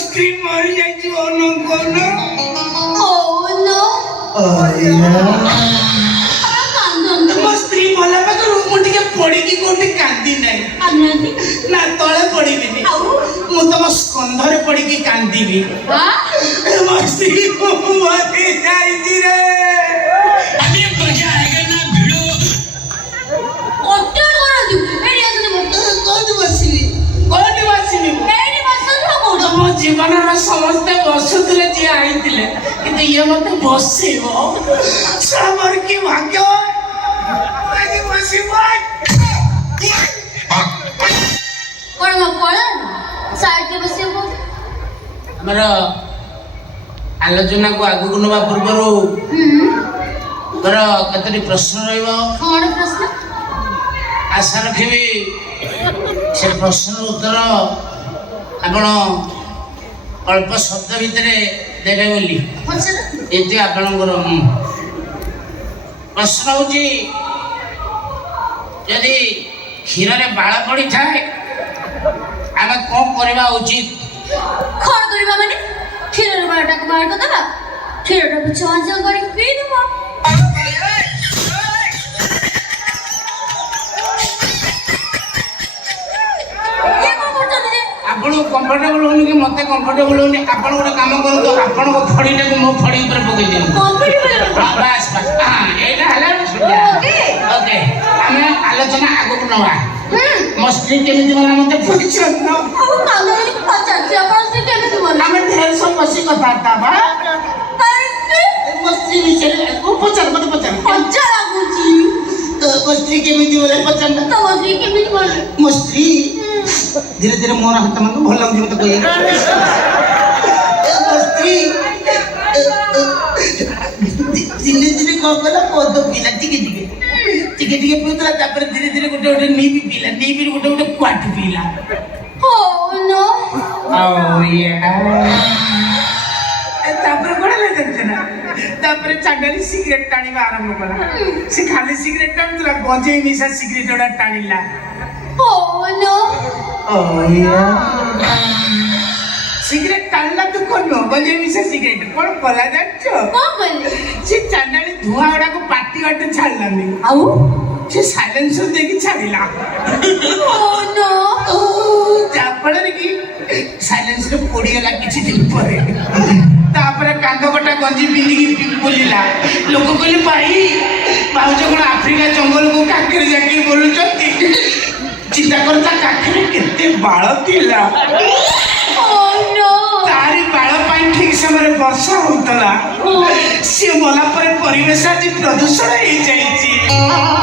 स्त्री मरी जाइए स्त्री भला मुझे पड़ी कोटे कांदी ना तले पड़ी मु तुम स्कंधरे पड़ी कांदी मो स्त्री मरी जाइए मो जीवन समस्ते बसुले जी आई कि ये मत बसब मोर कि भाग्य आमर आलोचना को आगू नवा पूर्व कतोटी प्रश्न रही आशा रखी से प्रश्न उत्तर आपण अल्प शब्द भितर देवे बोली ये आपणकर प्रश्न हूँ यदि क्षीर बाल पड़ी थाए आम कौन करवा उचित कौन करवा माने क्षीर बालटा को बाहर कर देबा क्षीरटा को चंच कर पी देबा आपण कंफर्टेबल होनी कि मते कंफर्टेबल होनी आपण गोटे काम करतो आपण को फड़ीटा को मो फड़ी ऊपर पकई दे कंफर्टेबल बस बस हां एटा हला ओके ओके हमें आलोचना आगो को नवा मस्ती केमिति मला मते परिचय न अब कागज को पचार से अपन से केमिति बोला हमें ढेर सब बसी कथाता बा काहे मस्ती विषय को पचार मत पचार अच्छा लागुची मस्ती केमिति बोले पचार तो मस्ती केमिति बोले मस्ती धीरे धीरे मोर हाथ मन भल लगी मत कहिए मस्ती धीरे धीरे कौन कला पद पिला टिके पुतला तापर धीरे धीरे गोटे गोटे नीबी पिला नीबी गोटे गोटे क्वाट पिला ओ नो ओ या तापर कोन ले देखना तापर चांडाली सिगरेट टाणी आरंभ कला से खाली सिगरेट टाणुला गजे मिसा सिगरेट ओडा टाणीला ओ नो ओ या सिगरेट टाणला तू कोन गजे मिसा सिगरेट कोन कला जाचो कौन बोले से चांडाली धुआ ओडा को पार्टी वाटे छाड़ला नहीं आउ से साइलेंसर देखि छाड़िला ओ नो जापड़ रे की साइलेंसर पोड़ी गला किछि दिन परे तापरे कांद कटा गंजी पिंदी की बोलिला लोक कहले भाई बाउज कोन अफ्रीका जंगल को काकेर जाके बोलुचंती चिंता करता काकेर केते बाळ थिला ओ नो तारी बाळ पाई ठीक समय वर्षा होतला से मला परे परिवेश आज प्रदूषण हो जाईची